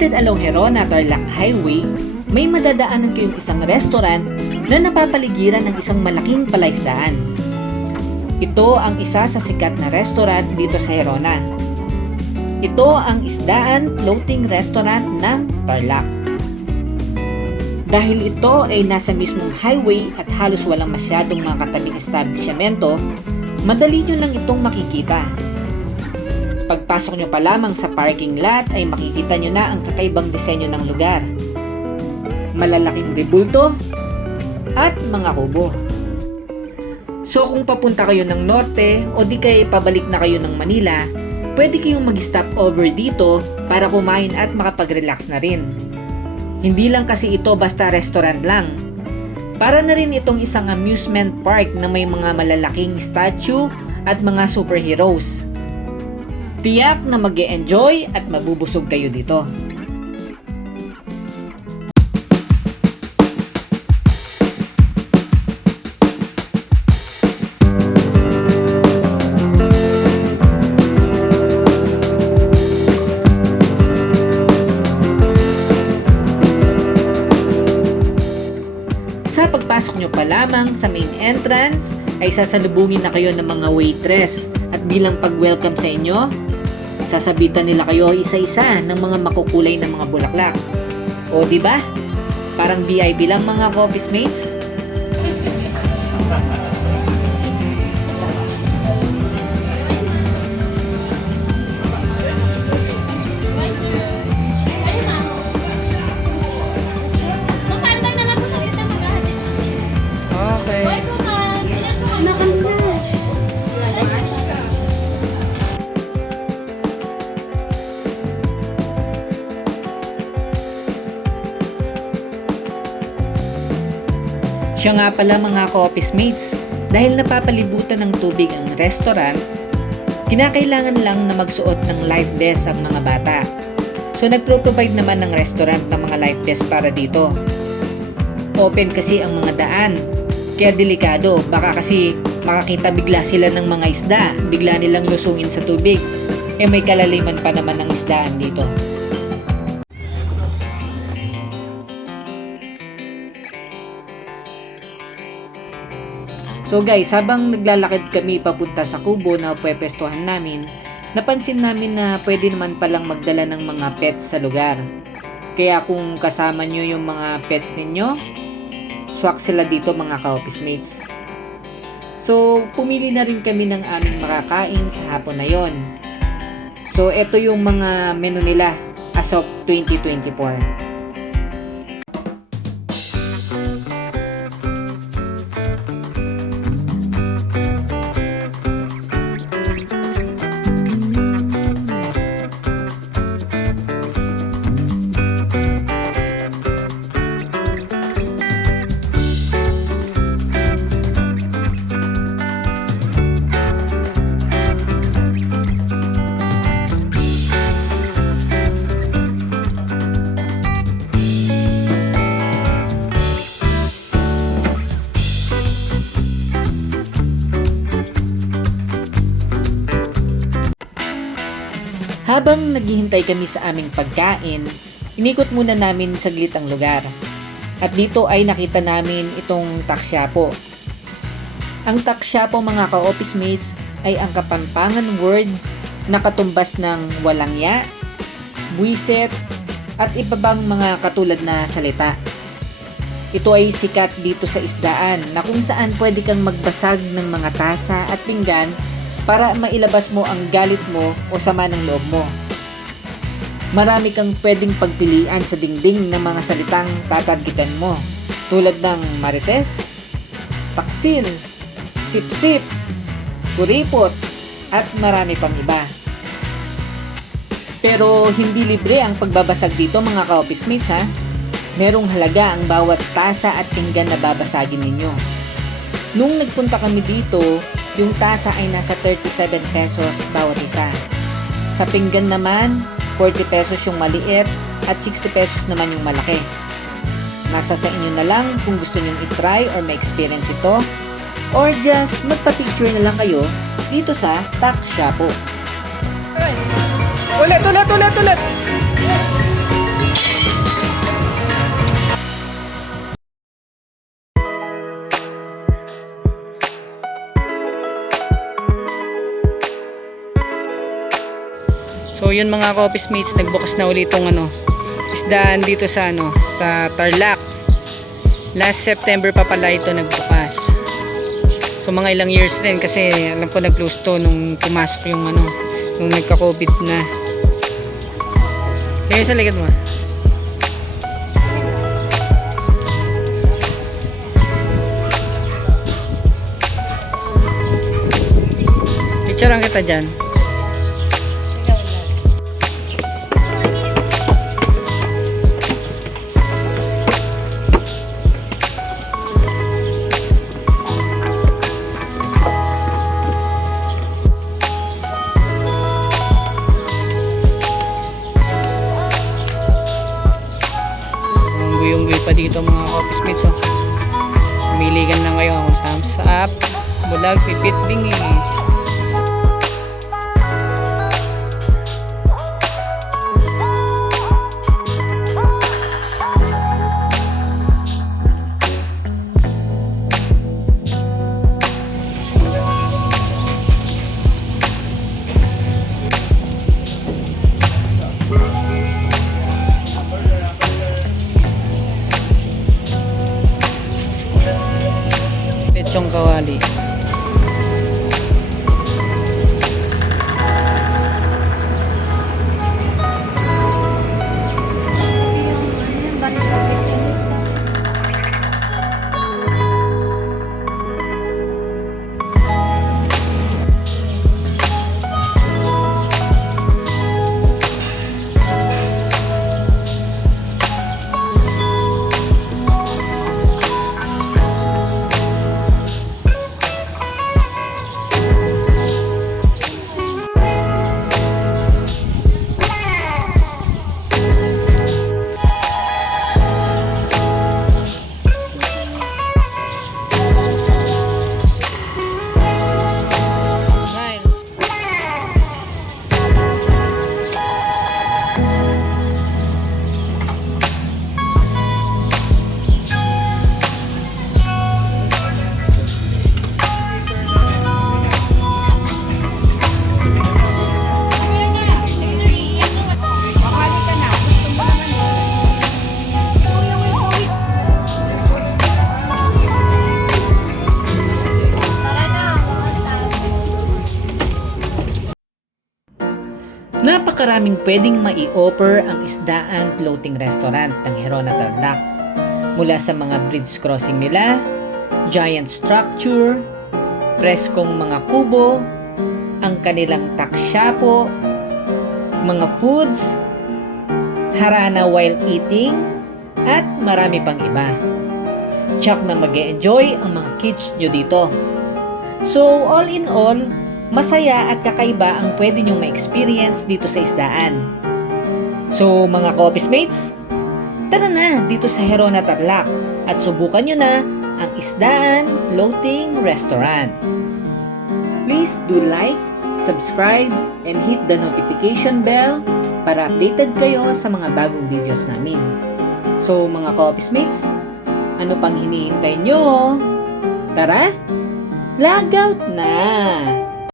Located along Herona Tarlac Highway, may madadaanan kayong isang restaurant na napapaligiran ng isang malaking palaisdaan. Ito ang isa sa sikat na restaurant dito sa Herona. Ito ang Isdaan Floating Restaurant ng Tarlac. Dahil ito ay nasa mismong highway at halos walang masyadong mga katabing establishmento, madali nyo lang itong makikita. Pagpasok nyo pa lamang sa parking lot ay makikita nyo na ang kakaibang disenyo ng lugar. Malalaking rebulto at mga kubo. So kung papunta kayo ng norte o di kaya pabalik na kayo ng Manila, pwede kayong mag-stop over dito para kumain at makapag-relax na rin. Hindi lang kasi ito basta restaurant lang. Para na rin itong isang amusement park na may mga malalaking statue at mga superheroes. Tiyak na mag enjoy at mabubusog kayo dito. Sa pagpasok nyo pa lamang sa main entrance ay sasalubungin na kayo ng mga waitress at bilang pag-welcome sa inyo, sasabitan nila kayo isa-isa ng mga makukulay na mga bulaklak. O di ba? Parang VIP lang mga office mates. Siya nga pala mga ka-office mates, dahil napapalibutan ng tubig ang restaurant, kinakailangan lang na magsuot ng life vest ang mga bata. So nagpro-provide naman ng restaurant ng mga life vest para dito. Open kasi ang mga daan, kaya delikado, baka kasi makakita bigla sila ng mga isda, bigla nilang lusungin sa tubig. Eh may kalaliman pa naman ng isdaan dito. So guys, habang naglalakad kami papunta sa kubo na pwepestuhan namin, napansin namin na pwede naman palang magdala ng mga pets sa lugar. Kaya kung kasama nyo yung mga pets ninyo, swak sila dito mga ka-office mates. So, pumili na rin kami ng aming makakain sa hapon na yon. So, ito yung mga menu nila as of 2024. Habang naghihintay kami sa aming pagkain, inikot muna namin saglit ang lugar. At dito ay nakita namin itong taksyapo. Ang taksyapo mga ka-office mates ay ang kapampangan word na katumbas ng walang ya, buwiset, at iba bang mga katulad na salita. Ito ay sikat dito sa isdaan na kung saan pwede kang magbasag ng mga tasa at pinggan para mailabas mo ang galit mo o sama ng loob mo. Marami kang pwedeng pagpilian sa dingding ng mga salitang tatargetan mo tulad ng marites, taksil, sipsip, kuripot, at marami pang iba. Pero hindi libre ang pagbabasag dito mga ka-office mates ha. Merong halaga ang bawat tasa at pinggan na babasagin ninyo. Nung nagpunta kami dito, yung tasa ay nasa 37 pesos bawat isa. Sa pinggan naman, 40 pesos yung maliit at 60 pesos naman yung malaki. Nasa sa inyo na lang kung gusto nyong itry or ma-experience ito or just magpa-picture na lang kayo dito sa Tak Shapo. Ulit, ulit, ulit, ulit! So, yun mga ka-office mates, nagbukas na ulit itong ano, isdaan dito sa ano, sa Tarlac. Last September pa pala ito nagbukas. So, mga ilang years rin kasi alam ko nag-close to nung pumasok yung ano, nung nagka-COVID na. Kaya sa likod mo. Picture lang kita dyan. Mga office mates oh. Miligan lang kayo. Thumbs up. Bulag, pipit, bingi. Napakaraming pwedeng mai-offer ang isdaan floating restaurant ng Herona Tarlac. Mula sa mga bridge crossing nila, giant structure, preskong mga kubo, ang kanilang taksyapo, mga foods, harana while eating, at marami pang iba. Tsak na mag enjoy ang mga kids nyo dito. So, all in all, masaya at kakaiba ang pwede nyong ma-experience dito sa isdaan. So, mga ka-office mates, tara na dito sa Herona Tarlac at subukan nyo na ang Isdaan Floating Restaurant. Please do like, subscribe, and hit the notification bell para updated kayo sa mga bagong videos namin. So, mga ka-office mates, ano pang hinihintay nyo? Tara, Lagout na!